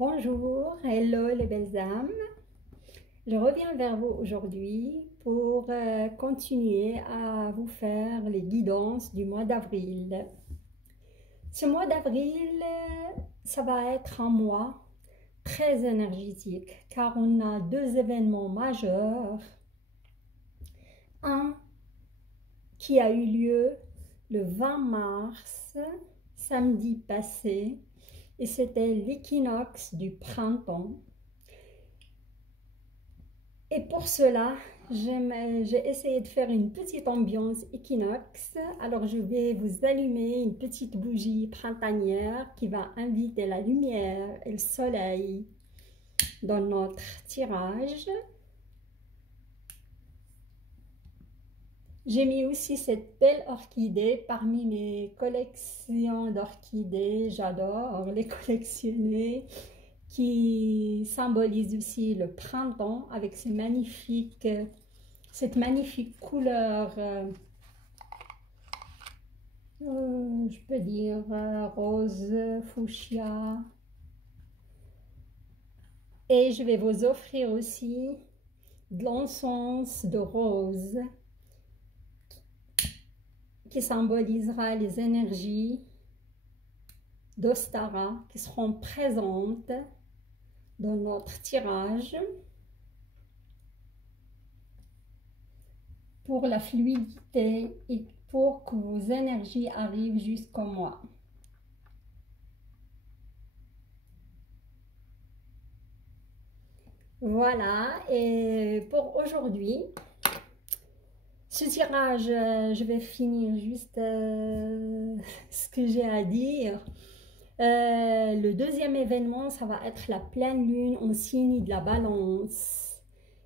Bonjour, hello les belles âmes. Je reviens vers vous aujourd'hui pour continuer à vous faire les guidances du mois d'avril. Ce mois d'avril, ça va être un mois très énergétique car on a deux événements majeurs. Un qui a eu lieu le 20 mars, samedi passé, et c'était l'équinoxe du printemps. Et pour cela, j'ai essayé de faire une petite ambiance équinoxe. Alors je vais vous allumer une petite bougie printanière qui va inviter la lumière et le soleil dans notre tirage. J'ai mis aussi cette belle orchidée parmi mes collections d'orchidées. J'adore les collectionner, qui symbolise aussi le printemps avec cette magnifique couleur, je peux dire rose, fuchsia. Et je vais vous offrir aussi de l'encens de rose qui symbolisera les énergies d'Ostara qui seront présentes dans notre tirage pour la fluidité et pour que vos énergies arrivent jusqu'au moi. Voilà, et pour aujourd'hui, ce tirage, je vais finir juste ce que j'ai à dire. Le deuxième événement, ça va être la pleine lune en signe de la balance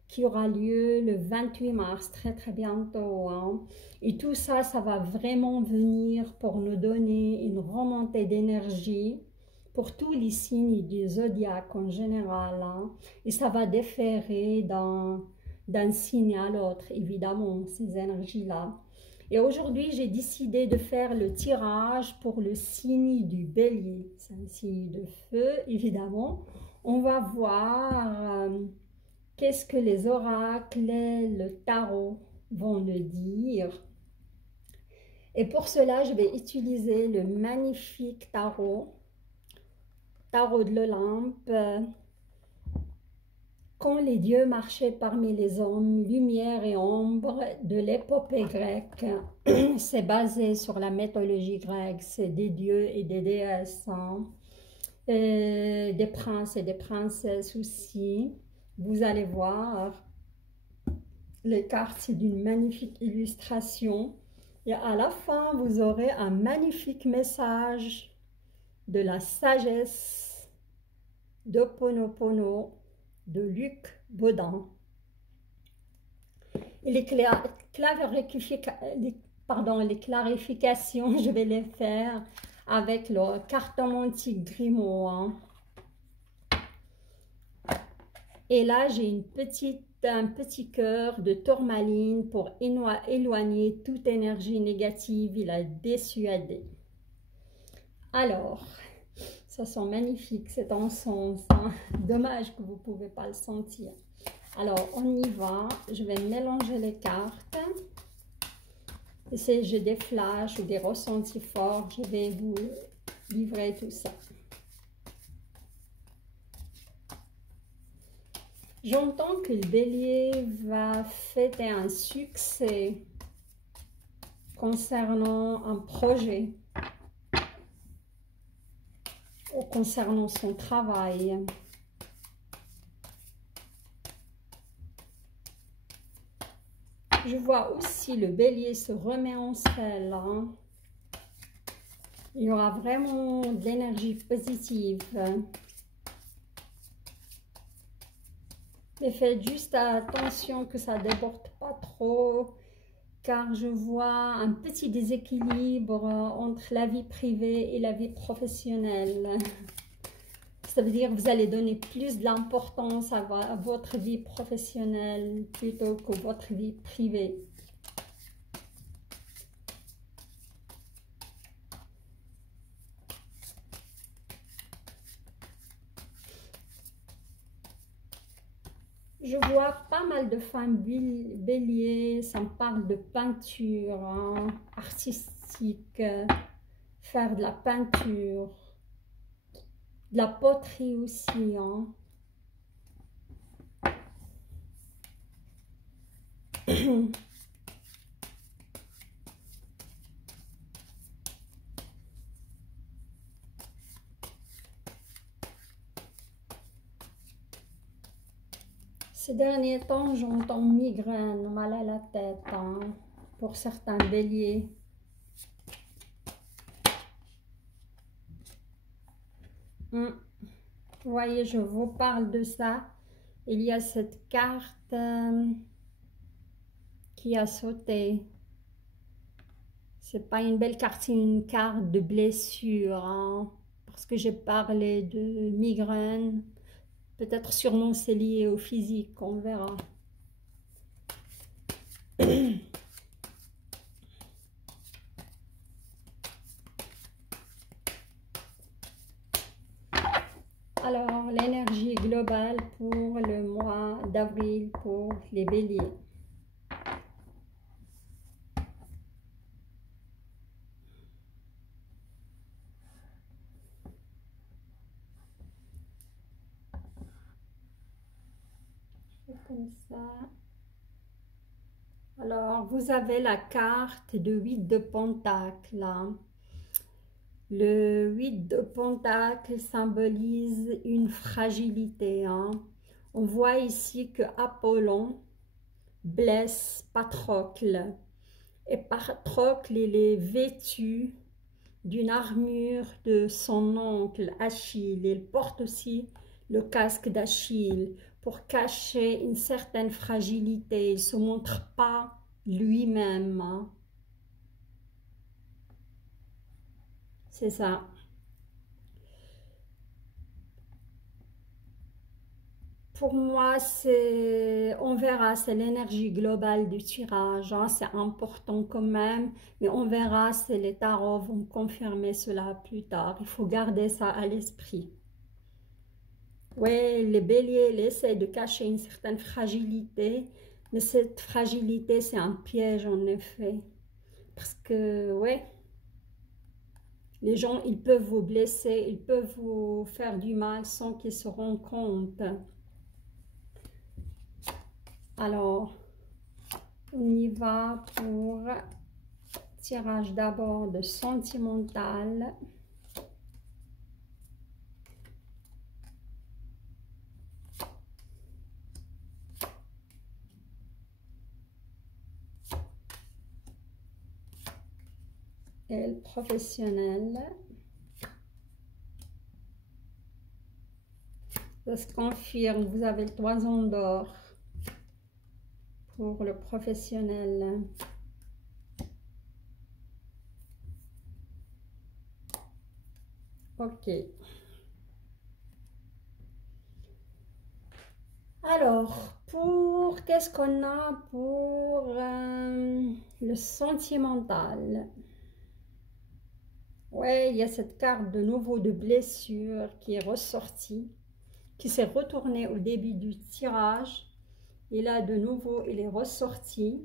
qui aura lieu le 28 mars, très bientôt. Hein. Et tout ça, ça va vraiment venir pour nous donner une remontée d'énergie pour tous les signes du zodiaque en général. Hein. Et ça va différer d'un signe à l'autre, évidemment, ces énergies-là. Et aujourd'hui, j'ai décidé de faire le tirage pour le signe du bélier. C'est un signe de feu, évidemment. On va voir qu'est-ce que les oracles, le tarot vont nous dire. Et pour cela, je vais utiliser le magnifique tarot de l'Olympe. Quand les dieux marchaient parmi les hommes, lumière et ombre de l'épopée grecque, c'est basé sur la mythologie grecque, c'est des dieux et des déesses, hein, des princes et des princesses aussi. Vous allez voir, les cartes, c'est d'une magnifique illustration. Et à la fin, vous aurez un magnifique message de la sagesse d'Ho'oponopono de Luc Baudin. Et les clarifications, je vais les faire avec le cartomantique grimoire. Et là, j'ai un petit cœur de tourmaline pour éloigner toute énergie négative et la dissuader. Alors, ça sent magnifique cet encens, hein. Dommage que vous ne pouvez pas le sentir. Alors, on y va. Je vais mélanger les cartes. Et si j'ai des flashs ou des ressentis forts, je vais vous livrer tout ça. J'entends que le bélier va fêter un succès concernant un projet ou concernant son travail. Je vois aussi le bélier se remet en selle. Hein. Il y aura vraiment de l'énergie positive. Mais faites juste attention que ça ne déborde pas trop, car je vois un petit déséquilibre entre la vie privée et la vie professionnelle. Ça veut dire que vous allez donner plus de l'importance à votre vie professionnelle plutôt que votre vie privée. Je vois pas mal de femmes bélier, ça me parle de peinture hein, artistique, faire de la peinture, de la poterie aussi. Hein. Ces derniers temps, j'entends migraine, mal à la tête, hein, pour certains béliers. Vous voyez, je vous parle de ça. Il y a cette carte qui a sauté. C'est pas une belle carte, c'est une carte de blessure, hein, parce que j'ai parlé de migraine. Peut-être sûrement c'est lié au physique, on verra. Alors, l'énergie globale pour le mois d'avril pour les béliers. Comme ça. Alors, vous avez la carte de 8 de Pentacle. Là. Le 8 de Pentacle symbolise une fragilité. Hein. On voit ici que Apollon blesse Patrocle. Et Patrocle, il est vêtu d'une armure de son oncle Achille. Il porte aussi le casque d'Achille pour cacher une certaine fragilité. Il ne se montre pas lui-même. Hein. C'est ça. Pour moi, on verra, c'est l'énergie globale du tirage, hein, c'est important quand même, mais on verra si les tarots vont confirmer cela plus tard. Il faut garder ça à l'esprit. Oui, les béliers, ils essaient de cacher une certaine fragilité, mais cette fragilité, c'est un piège en effet. Parce que, ouais, les gens, ils peuvent vous blesser, ils peuvent vous faire du mal sans qu'ils se rendent compte. Alors, on y va pour tirage d'abord de sentimental. Et le professionnel. Ça se confirme, vous avez le toison d'or. Pour le professionnel. Ok. Alors, qu'est-ce qu'on a pour le sentimental? Ouais, il y a cette carte de nouveau de blessure qui est ressortie, qui s'est retournée au début du tirage. Et là, de nouveau, il est ressorti.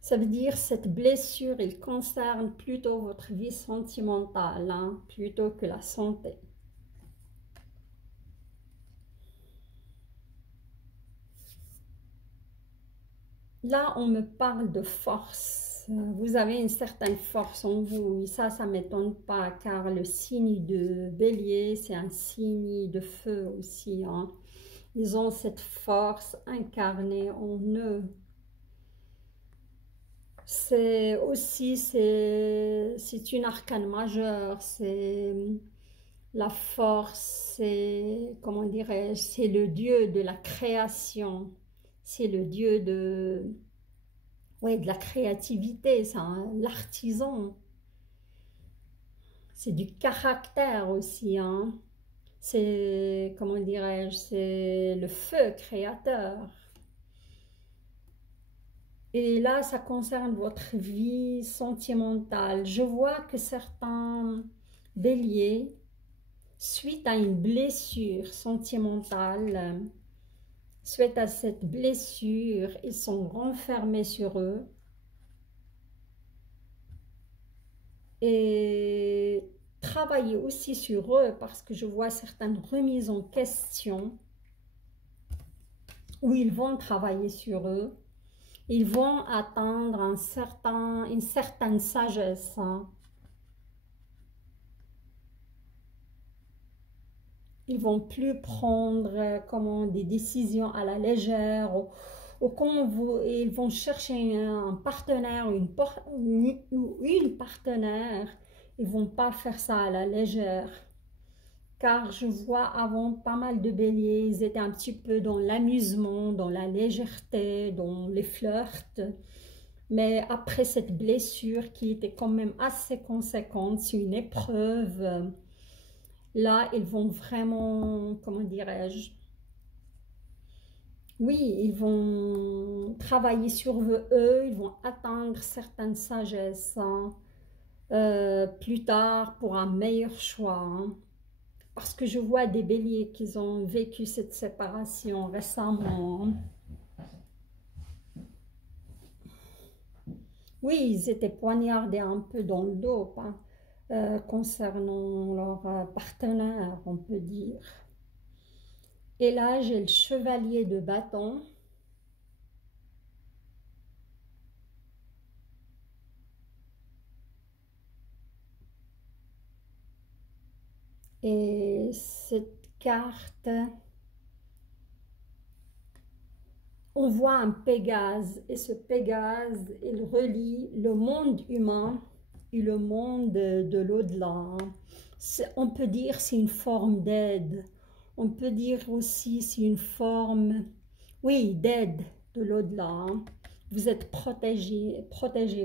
Ça veut dire cette blessure, il concerne plutôt votre vie sentimentale, hein, plutôt que la santé. Là, on me parle de force. Vous avez une certaine force en vous. Et ça ne m'étonne pas, car le signe de bélier, c'est un signe de feu aussi, hein. Ils ont cette force incarnée en eux. C'est aussi, c'est une arcane majeure, c'est la force, c'est, comment dirais-je, c'est le dieu de la création, c'est le dieu de, ouais, de la créativité, c'est l'artisan, c'est du caractère aussi, hein. C'est, comment dirais-je, c'est le feu créateur. Et là, ça concerne votre vie sentimentale. Je vois que certains béliers, suite à une blessure sentimentale, suite à cette blessure, ils sont renfermés sur eux. Et travailler aussi sur eux parce que je vois certaines remises en question où ils vont travailler sur eux. Ils vont atteindre une certaine sagesse. Hein. Ils vont plus prendre des décisions à la légère ou quand ils vont chercher un partenaire ou une partenaire, ils vont pas faire ça à la légère. Car je vois avant pas mal de béliers, ils étaient un petit peu dans l'amusement, dans la légèreté, dans les flirts. Mais après cette blessure qui était quand même assez conséquente, c'est une épreuve, là, ils vont vraiment, comment dirais-je, oui, ils vont travailler sur eux, ils vont atteindre certaines sagesses hein, plus tard pour un meilleur choix. Hein. Parce que je vois des béliers qui ont vécu cette séparation récemment. Oui, ils étaient poignardés un peu dans le dos hein, concernant leur partenaire, on peut dire. Et là, j'ai le chevalier de bâton. Et cette carte, on voit un Pégase. Et ce Pégase, il relie le monde humain et le monde de l'au-delà. On peut dire c'est une forme d'aide. On peut dire aussi c'est une forme, oui, d'aide de l'au-delà. Vous êtes protégé,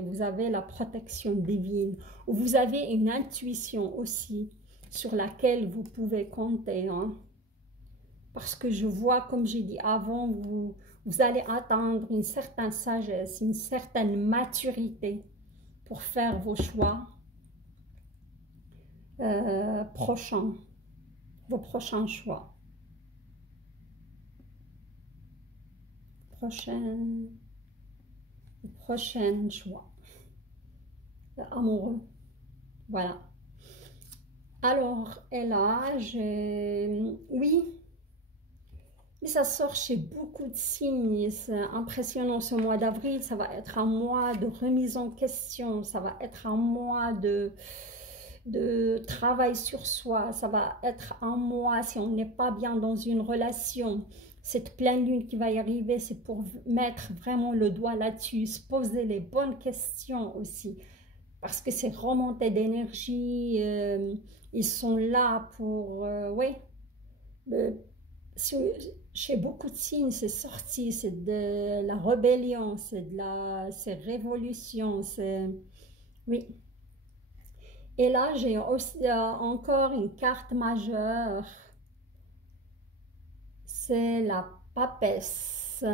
vous avez la protection divine. Vous avez une intuition aussi sur laquelle vous pouvez compter. Hein. Parce que je vois, comme j'ai dit avant, vous allez atteindre une certaine sagesse, une certaine maturité pour faire vos choix prochains, vos prochains choix. Prochain choix amoureux. Voilà. Alors, et là, oui, mais ça sort chez beaucoup de signes. C'est impressionnant ce mois d'avril. Ça va être un mois de remise en question. Ça va être un mois de travail sur soi. Ça va être un mois, si on n'est pas bien dans une relation, cette pleine lune qui va y arriver, c'est pour mettre vraiment le doigt là-dessus, se poser les bonnes questions aussi. Parce que c'est remonté d'énergie, ils sont là pour, oui, chez beaucoup de signes, c'est sorti, c'est de la rébellion, c'est révolution, c'est, oui. Et là, j'ai aussi encore une carte majeure, c'est la papesse.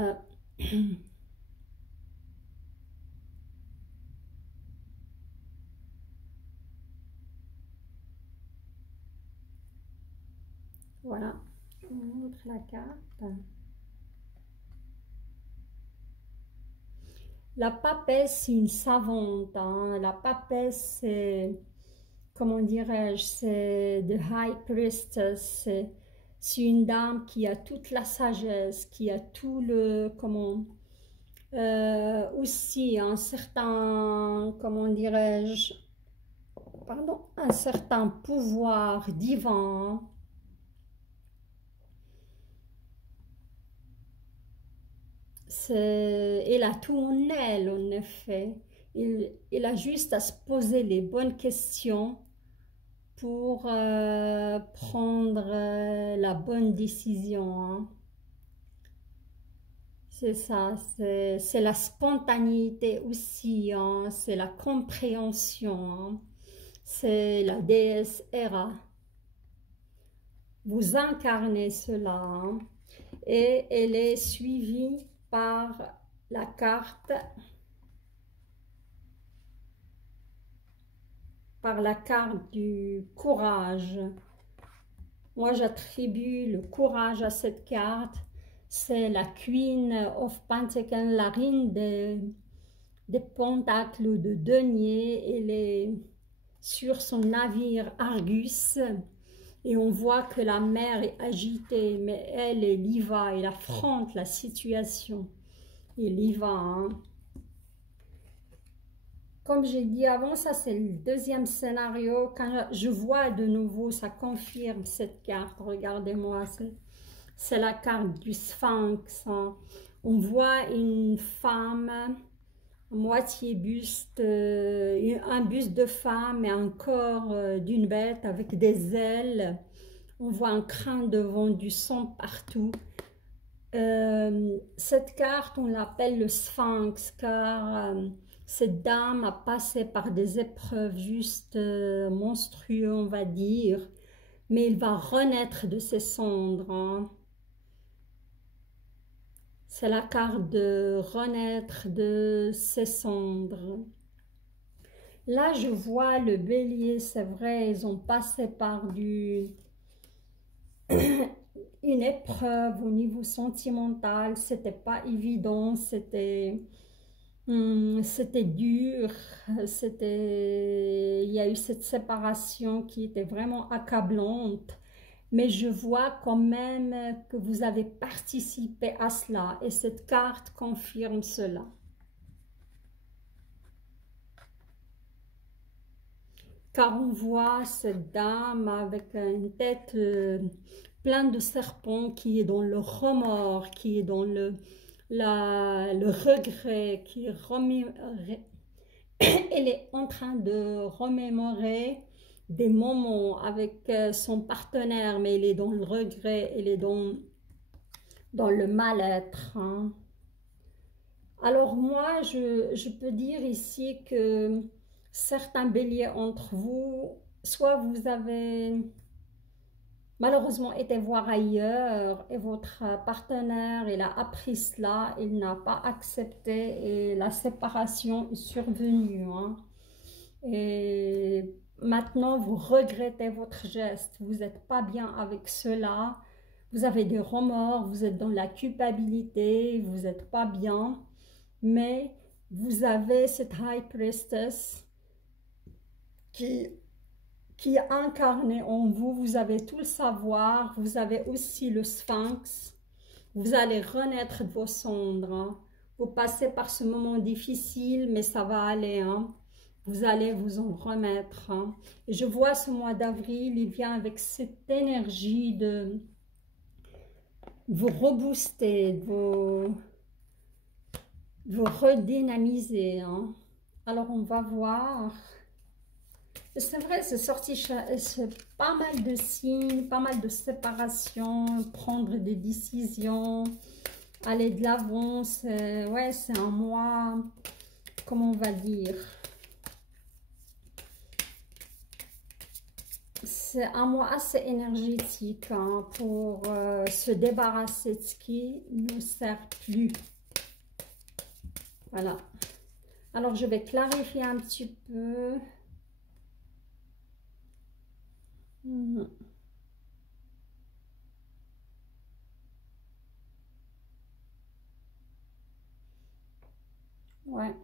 Voilà, je vous montre la carte. La papesse, c'est une savante. Hein. La papesse, c'est, comment dirais-je, c'est the high priestess. C'est une dame qui a toute la sagesse, qui a tout le, comment, aussi un certain, comment dirais-je, pardon, un certain pouvoir divin. Il a tout en elle, en effet. Il a juste à se poser les bonnes questions pour prendre la bonne décision. Hein. C'est ça, c'est la spontanéité aussi, hein. C'est la compréhension. Hein. C'est la déesse Héra. Vous incarnez cela. Hein. Et elle est suivie par la carte, du courage. Moi, j'attribue le courage à cette carte. C'est la Queen of Pentacles, la reine des pentacles ou de deniers. Elle est sur son navire Argus et on voit que la mer est agitée, mais elle y va, elle affronte la situation. Elle y va, hein. Comme j'ai dit avant, ça c'est le deuxième scénario. Quand je vois de nouveau, ça confirme cette carte. Regardez-moi, c'est la carte du Sphinx, hein. On voit une femme, moitié buste, un buste de femme et un corps d'une bête avec des ailes. On voit un crâne devant, du sang partout. Cette carte, on l'appelle le Sphinx car cette dame a passé par des épreuves juste monstrueuses, on va dire, mais il va renaître de ses cendres, hein. C'est la carte de renaître de ses cendres. Là, je vois le bélier, c'est vrai, ils ont passé par une épreuve au niveau sentimental, c'était pas évident, c'était dur, il y a eu cette séparation qui était vraiment accablante, mais je vois quand même que vous avez participé à cela et cette carte confirme cela. Car on voit cette dame avec une tête pleine de serpents qui est dans le remords, qui est dans le regret, elle est en train de remémorer des moments avec son partenaire, mais elle est dans le regret, elle est dans le mal-être, hein. Alors moi, je peux dire ici que certains béliers entre vous, soit vous avez malheureusement été voir ailleurs et votre partenaire, il a appris cela, il n'a pas accepté et la séparation est survenue, hein. Et maintenant, vous regrettez votre geste, vous n'êtes pas bien avec cela, vous avez des remords, vous êtes dans la culpabilité, vous n'êtes pas bien, mais vous avez cette High Priestess qui est incarnée en vous, vous avez tout le savoir, vous avez aussi le Sphinx, vous allez renaître de vos cendres, hein. Vous passez par ce moment difficile, mais ça va aller, hein. Vous allez vous en remettre, hein. Et je vois ce mois d'avril, il vient avec cette énergie de vous rebooster, de vous redynamiser, hein. Alors on va voir. C'est vrai, c'est sorti pas mal de signes, pas mal de séparations, prendre des décisions, aller de l'avant. Ouais, c'est un mois, comment on va dire, c'est un mois assez énergétique, hein, pour se débarrasser de ce qui ne nous sert plus. Voilà. Alors, je vais clarifier un petit peu. Ouais.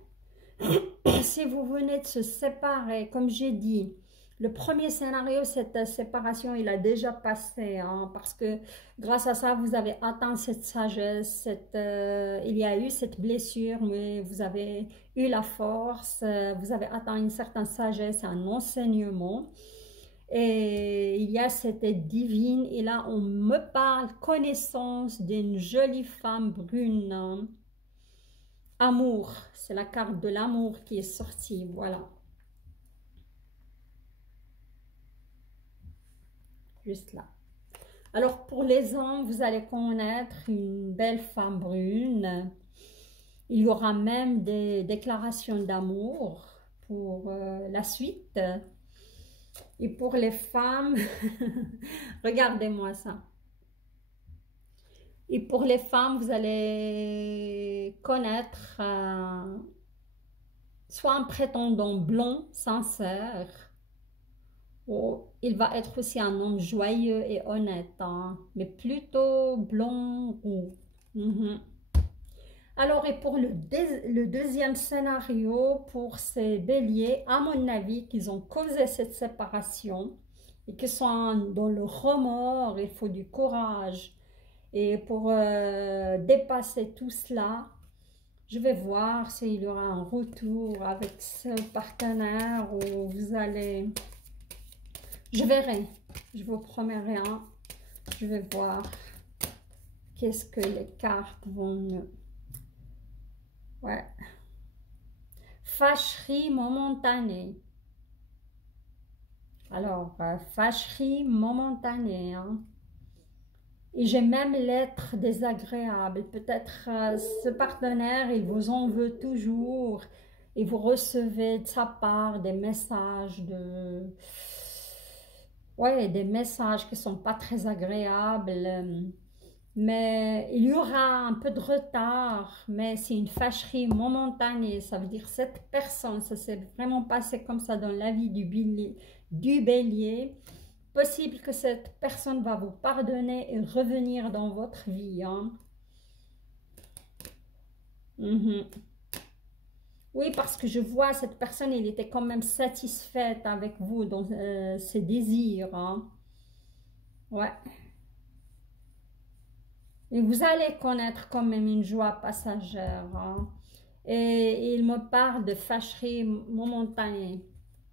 Si vous venez de se séparer, comme j'ai dit, le premier scénario, cette séparation, il a déjà passé, hein, parce que grâce à ça, vous avez atteint cette sagesse, il y a eu cette blessure, mais vous avez eu la force, vous avez atteint une certaine sagesse, un enseignement. Et il y a cette aide divine, et là, on me parle connaissance d'une jolie femme brune, hein. Amour, c'est la carte de l'amour qui est sortie, voilà. Juste là. Alors pour les hommes, vous allez connaître une belle femme brune. Il y aura même des déclarations d'amour pour la suite. Et pour les femmes, regardez-moi ça. Et pour les femmes, vous allez connaître soit un prétendant blond, sincère, ou il va être aussi un homme joyeux et honnête, hein, mais plutôt blond roux. Mhm. Alors, et pour le deuxième scénario, pour ces béliers, à mon avis, qu'ils ont causé cette séparation et qu'ils sont dans le remords, il faut du courage. Et pour dépasser tout cela, je vais voir s'il y aura un retour avec ce partenaire où vous allez... Je verrai, je vous promets rien. Je vais voir qu'est-ce que les cartes vont me... Ouais. Fâcherie momentanée. Alors, fâcherie momentanée. Hein. Et j'ai même l'être désagréable. Peut-être ce partenaire, il vous en veut toujours. Et vous recevez de sa part des messages de... Ouais, des messages qui ne sont pas très agréables. Mais il y aura un peu de retard, mais c'est une fâcherie momentanée. Ça veut dire cette personne, ça s'est vraiment passé comme ça dans la vie du bélier. Possible que cette personne va vous pardonner et revenir dans votre vie. Hein. Mhm. Oui, parce que je vois cette personne, elle était quand même satisfaite avec vous dans ses désirs. Hein. Ouais. Et vous allez connaître quand même une joie passagère. Hein. Et il me parle de fâcherie momentanée.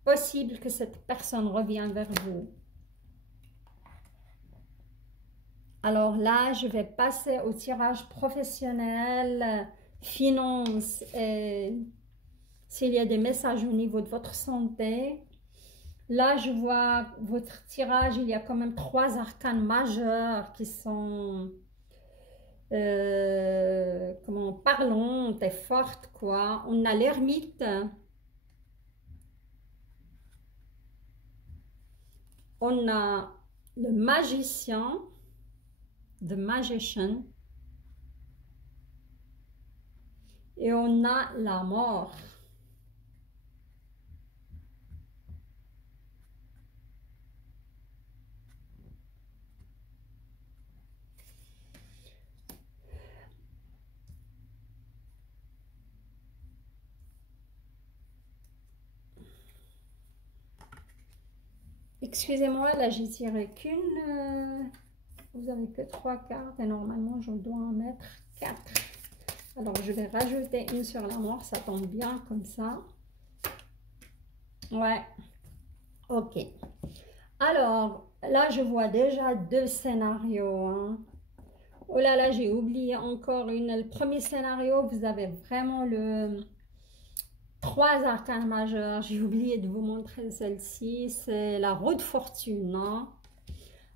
Possible que cette personne revienne vers vous. Alors là, je vais passer au tirage professionnel, finance, et s'il y a des messages au niveau de votre santé. Là, je vois votre tirage, il y a quand même 3 arcanes majeurs qui sont... comment parlante et forte quoi. On a l'ermite, on a le magicien, the magician, et on a la mort. Excusez-moi, là j'ai tiré qu'une. Vous avez que 3 cartes et normalement je dois en mettre 4. Alors je vais rajouter une sur la mort, ça tombe bien comme ça. Ouais, ok. Alors là je vois déjà 2 scénarios. Hein. Oh là là, j'ai oublié encore une. Le premier scénario, vous avez vraiment le 3 arcanes majeurs. J'ai oublié de vous montrer celle-ci. C'est la roue de fortune. Hein.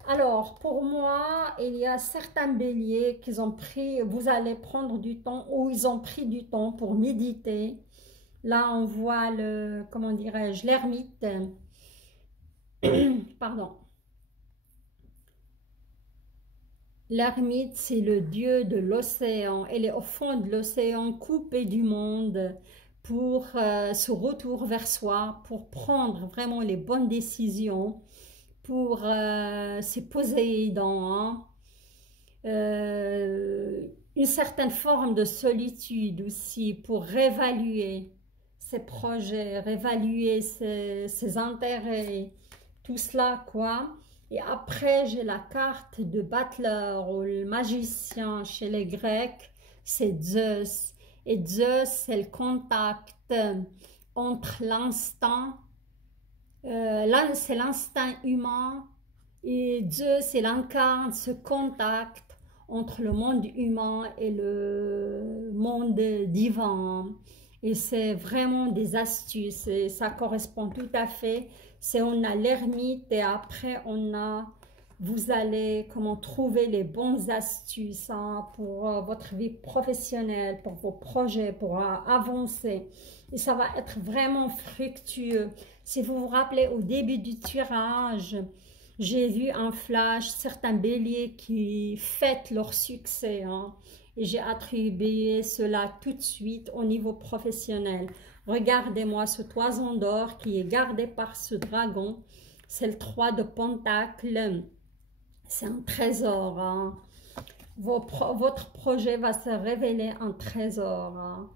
Alors, pour moi, il y a certains béliers qui ont pris, vous allez prendre du temps, ou ils ont pris du temps pour méditer. Là, on voit le, comment dirais-je, l'ermite. Pardon. L'ermite, c'est le dieu de l'océan. Elle est au fond de l'océan, coupée du monde, pour ce retour vers soi, pour prendre vraiment les bonnes décisions, pour c'est Poséidon, hein. Une certaine forme de solitude aussi, pour réévaluer ses projets, réévaluer ses intérêts, tout cela, quoi. Et après, j'ai la carte de Butler ou le magicien chez les Grecs, c'est Zeus. Et Zeus, c'est le contact entre l'instinct, c'est l'instinct humain, et Zeus, il incarne ce contact entre le monde humain et le monde divin. Et c'est vraiment des astuces, et ça correspond tout à fait. C'est on a l'ermite et après on a, vous allez comment trouver les bonnes astuces hein, pour votre vie professionnelle, pour vos projets, pour avancer. Et ça va être vraiment fructueux. Si vous vous rappelez au début du tirage, j'ai vu un flash, certains béliers qui fêtent leur succès. Hein, et j'ai attribué cela tout de suite au niveau professionnel. Regardez-moi ce toison d'or qui est gardé par ce dragon. C'est le 3 de Pentacle. C'est un trésor. Hein. Votre projet va se révéler un trésor, hein.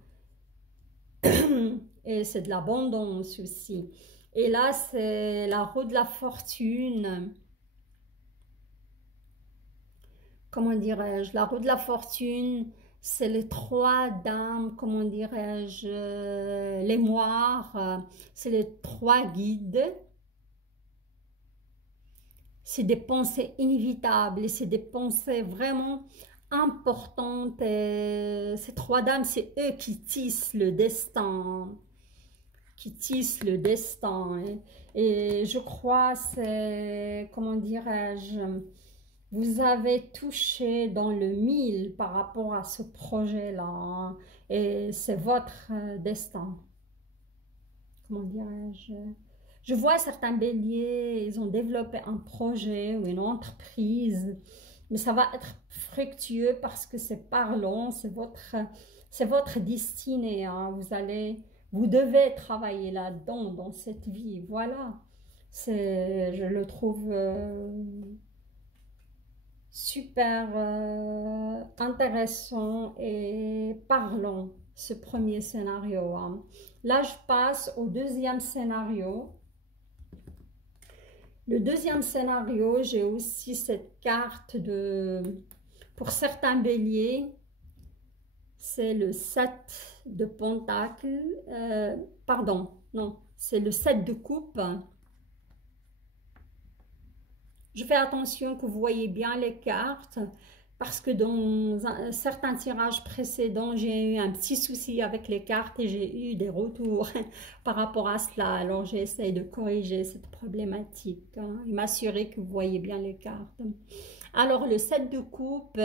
Et c'est de l'abondance aussi. Et là, c'est la roue de la fortune. Comment dirais-je? La roue de la fortune, c'est les trois dames, comment dirais-je, les moires, c'est les trois guides. C'est des pensées inévitables et c'est des pensées vraiment importantes. Et ces trois dames, c'est eux qui tissent le destin, qui tissent le destin. Et je crois, c'est, comment dirais-je, vous avez touché dans le mille par rapport à ce projet-là, hein, et c'est votre destin. Comment dirais-je? Je vois certains béliers, ils ont développé un projet ou une entreprise, mais ça va être fructueux parce que c'est parlant, c'est votre destinée, hein. Vous devez travailler là-dedans, dans cette vie, voilà. Je le trouve super intéressant et parlant, ce premier scénario, hein. Là, je passe au deuxième scénario. Le deuxième scénario, j'ai aussi cette carte pour certains béliers, c'est le 7 de pentacles, pardon, non, c'est le 7 de coupe. Je fais attention que vous voyez bien les cartes, parce que dans certains tirages précédents, j'ai eu un petit souci avec les cartes et j'ai eu des retours par rapport à cela. Alors j'essaie de corriger cette problématique, hein, et m'assurer que vous voyez bien les cartes. Alors le 7 de coupe,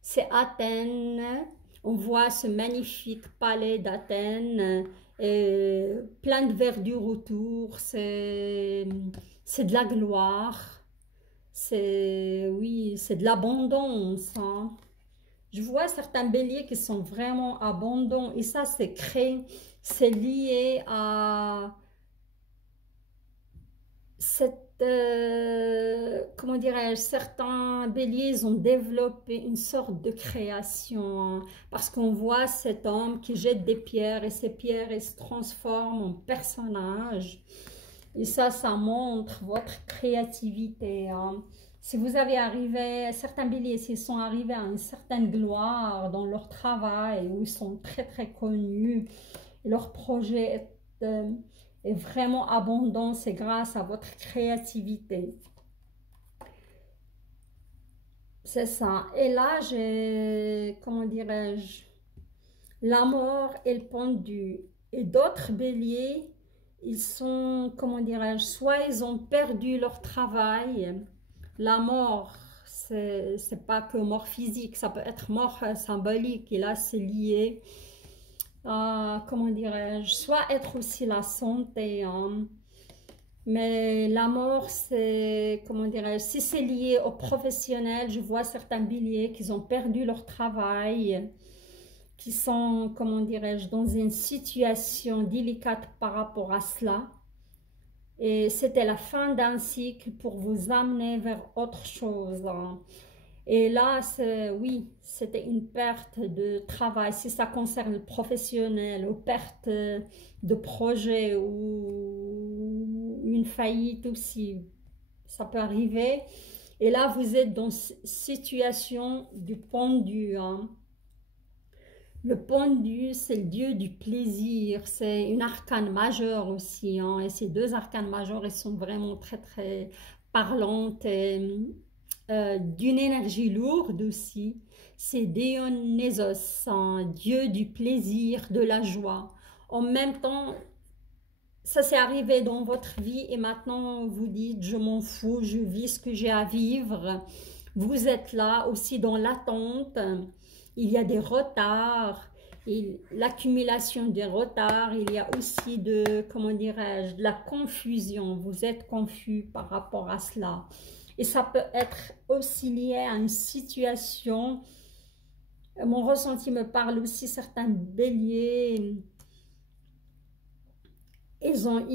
c'est Athènes. On voit ce magnifique palais d'Athènes, plein de verdure autour, c'est de la gloire. Oui, c'est de l'abondance, hein. Je vois certains béliers qui sont vraiment abondants et ça c'est créé, c'est lié à cette, comment dirais-je, certains béliers ils ont développé une sorte de création, hein, parce qu'on voit cet homme qui jette des pierres et ces pierres elles se transforment en personnage. Et ça montre votre créativité, hein. Si vous avez arrivé, certains béliers, s'ils sont arrivés à une certaine gloire dans leur travail, où ils sont très très connus, leur projet est vraiment abondant, c'est grâce à votre créativité. C'est ça. Et là, j'ai, comment dirais-je, la mort et le pendu. Et d'autres béliers, ils sont, comment dirais-je, soit ils ont perdu leur travail. La mort, c'est pas que mort physique, ça peut être mort symbolique. Et là, c'est lié à, comment dirais-je, soit être aussi la santé, hein. Mais la mort, c'est, comment dirais-je, si c'est lié aux professionnels, je vois certains béliers qui ont perdu leur travail, qui sont, comment dirais-je, dans une situation délicate par rapport à cela. Et c'était la fin d'un cycle pour vous amener vers autre chose, hein. Et là, oui, c'était une perte de travail. Si ça concerne le professionnel, ou perte de projet, ou une faillite aussi, ça peut arriver. Et là, vous êtes dans une situation du pendu, hein. Le pendu, c'est le dieu du plaisir, c'est une arcane majeure aussi, hein, et ces deux arcanes majeures, elles sont vraiment très très parlantes et d'une énergie lourde aussi. C'est Dionysos, un dieu du plaisir, de la joie. En même temps, ça s'est arrivé dans votre vie et maintenant vous dites je m'en fous, je vis ce que j'ai à vivre. Vous êtes là aussi dans l'attente. Il y a des retards, l'accumulation des retards, il y a aussi comment dirais-je, de la confusion. Vous êtes confus par rapport à cela. Et ça peut être aussi lié à une situation. Mon ressenti me parle aussi, certains béliers, ils ont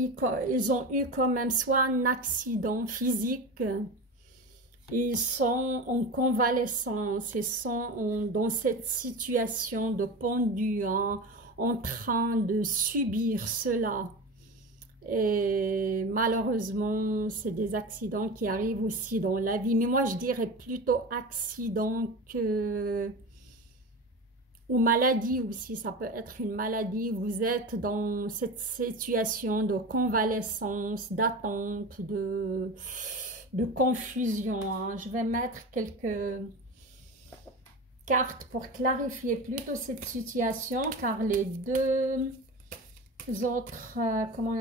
eu quand même soit un accident physique, Ils sont en convalescence, ils sont dans cette situation de pendu, hein, en train de subir cela. Et malheureusement, c'est des accidents qui arrivent aussi dans la vie. Mais moi, je dirais plutôt accident que... ou maladie aussi. Ça peut être une maladie. Vous êtes dans cette situation de convalescence, d'attente, de confusion, hein. Je vais mettre quelques cartes pour clarifier plutôt cette situation, car les deux autres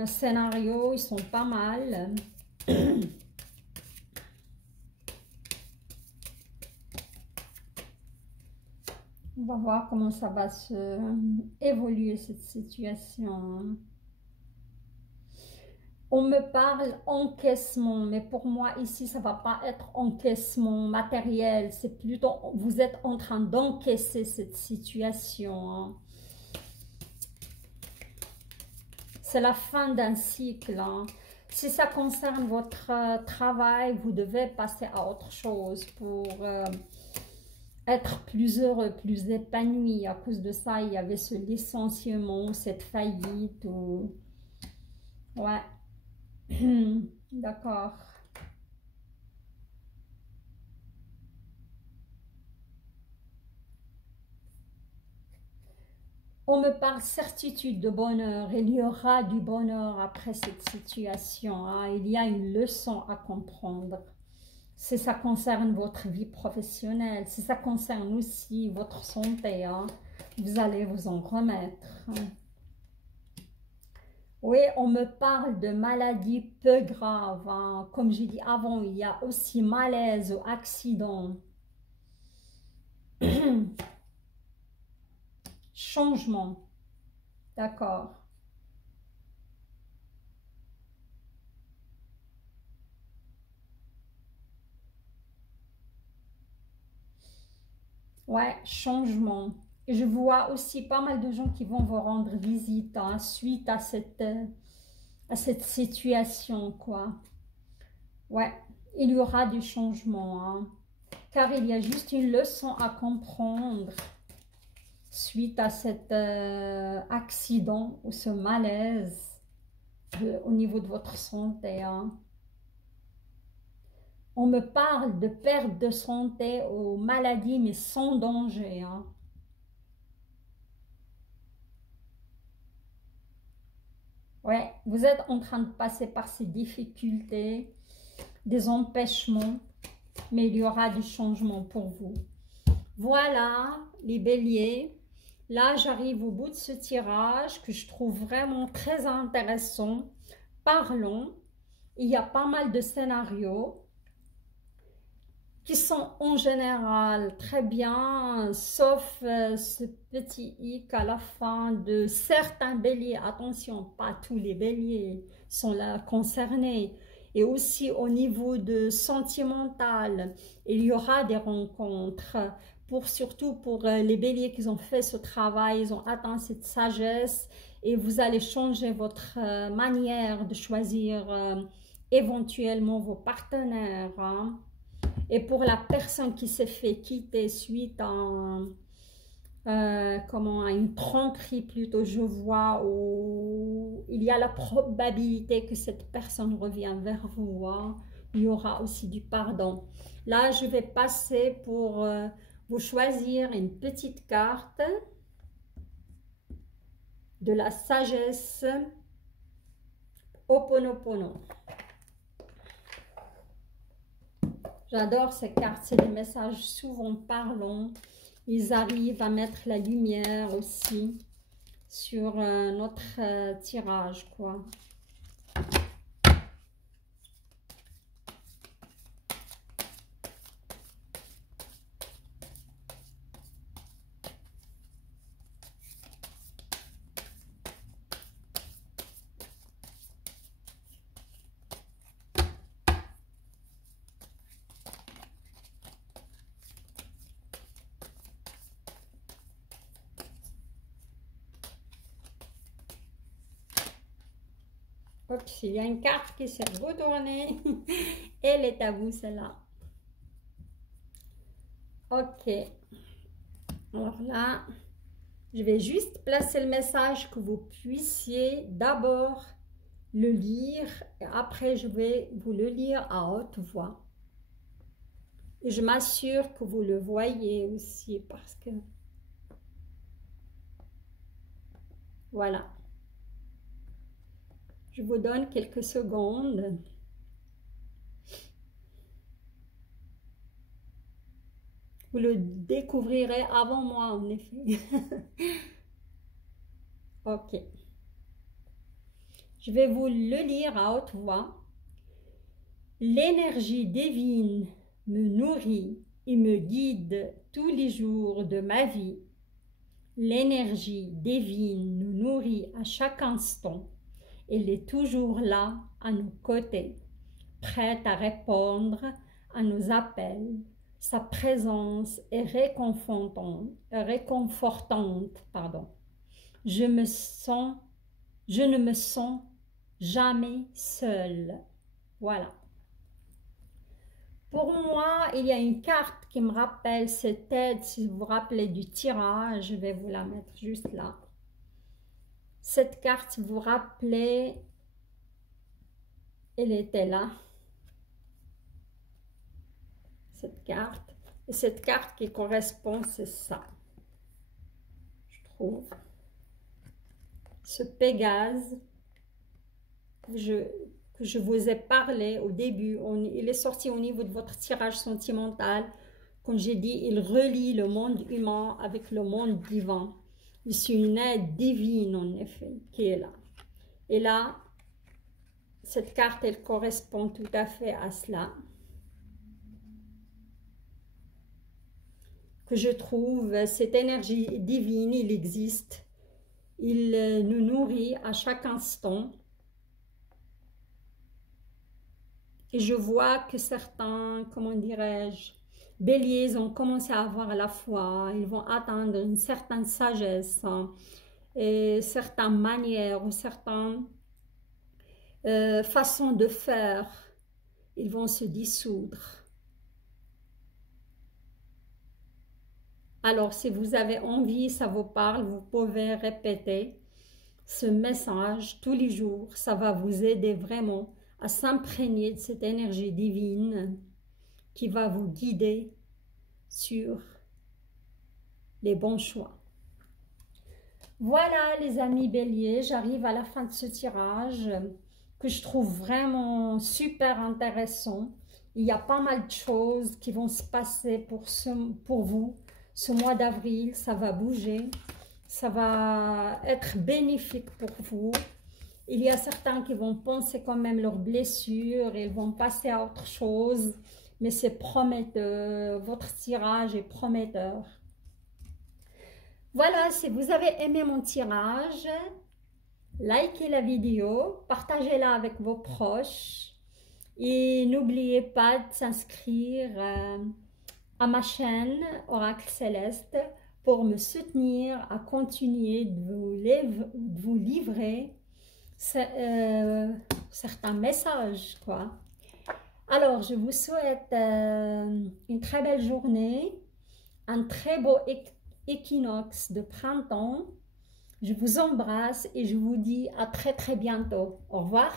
scénarios, ils sont pas mal. On va voir comment ça va se évoluer cette situation. On me parle encaissement, mais pour moi ici, ça ne va pas être encaissement matériel. C'est plutôt, vous êtes en train d'encaisser cette situation, hein. C'est la fin d'un cycle, hein. Si ça concerne votre travail, vous devez passer à autre chose pour être plus heureux, plus épanoui. À cause de ça, il y avait ce licenciement, cette faillite. Ou... Ouais. D'accord. On me parle certitude de bonheur. Il y aura du bonheur après cette situation, hein. Il y a une leçon à comprendre. Si ça concerne votre vie professionnelle, si ça concerne aussi votre santé, hein, vous allez vous en remettre. Oui, on me parle de maladies peu graves, hein. Comme j'ai dit avant, il y a aussi malaise ou accident. Changement. D'accord. Ouais, changement. Et je vois aussi pas mal de gens qui vont vous rendre visite, hein, suite à cette situation, quoi. Ouais, il y aura du changement, hein, car il y a juste une leçon à comprendre suite à cet accident ou ce malaise au niveau de votre santé, hein. On me parle de perte de santé ou maladie, mais sans danger, hein. Ouais, vous êtes en train de passer par ces difficultés, des empêchements, mais il y aura du changement pour vous. Voilà, les béliers. Là, j'arrive au bout de ce tirage que je trouve vraiment très intéressant. Parlons. Il y a pas mal de scénarios qui sont en général très bien, sauf ce petit hic à la fin de certains béliers. Attention, pas tous les béliers sont là concernés. Et aussi au niveau de sentimental, il y aura des rencontres. Surtout pour les béliers qui ont fait ce travail, ils ont atteint cette sagesse et vous allez changer votre manière de choisir éventuellement vos partenaires, hein. Et pour la personne qui s'est fait quitter suite à, à une tromperie plutôt, je vois, où il y a la probabilité que cette personne revienne vers vous, hein. Il y aura aussi du pardon. Là, je vais passer pour vous choisir une petite carte de la sagesse Ho'oponopono. J'adore ces cartes, c'est des messages souvent parlants. Ils arrivent à mettre la lumière aussi sur notre tirage, quoi. Oups, il y a une carte qui s'est retournée. Elle est à vous, celle-là. Ok. Alors là, je vais juste placer le message que vous puissiez d'abord le lire et après je vais vous le lire à haute voix. Et je m'assure que vous le voyez aussi parce que voilà. Je vous donne quelques secondes. Vous le découvrirez avant moi en effet. Ok. Je vais vous le lire à haute voix. L'énergie divine me nourrit et me guide tous les jours de ma vie. L'énergie divine nous nourrit à chaque instant. Elle est toujours là, à nos côtés, prête à répondre à nos appels. Sa présence est réconfortante. Je ne me sens jamais seule. Voilà. Pour moi, il y a une carte qui me rappelle cette aide. Si vous vous rappelez du tirage, je vais vous la mettre juste là. Cette carte, si vous vous rappelez, elle était là. Cette carte. Et cette carte qui correspond, c'est ça. Je trouve. Ce Pégase que je vous ai parlé au début, il est sorti au niveau de votre tirage sentimental. Comme j'ai dit, il relie le monde humain avec le monde divin. C'est une aide divine en effet qui est là. Et là, cette carte, elle correspond tout à fait à cela. Que je trouve, cette énergie divine, il existe. Il nous nourrit à chaque instant. Et je vois que certains, comment dirais-je, béliers ont commencé à avoir la foi. Ils vont atteindre une certaine sagesse, et certaines manières ou certaines façons de faire. Ils vont se dissoudre. Alors, si vous avez envie, ça vous parle, vous pouvez répéter ce message tous les jours. Ça va vous aider vraiment à s'imprégner de cette énergie divine qui va vous guider sur les bons choix. Voilà les amis béliers, j'arrive à la fin de ce tirage que je trouve vraiment super intéressant. Il y a pas mal de choses qui vont se passer pour vous. Ce mois d'avril, ça va bouger, ça va être bénéfique pour vous. Il y a certains qui vont penser quand même leurs blessures, ils vont passer à autre chose, mais c'est prometteur, votre tirage est prometteur. Voilà, si vous avez aimé mon tirage, likez la vidéo, partagez-la avec vos proches et n'oubliez pas de s'inscrire à ma chaîne Oracle Céleste pour me soutenir à continuer de vous livrer certains messages, quoi. Alors, je vous souhaite une très belle journée, un très beau équinoxe de printemps. Je vous embrasse et je vous dis à très bientôt. Au revoir.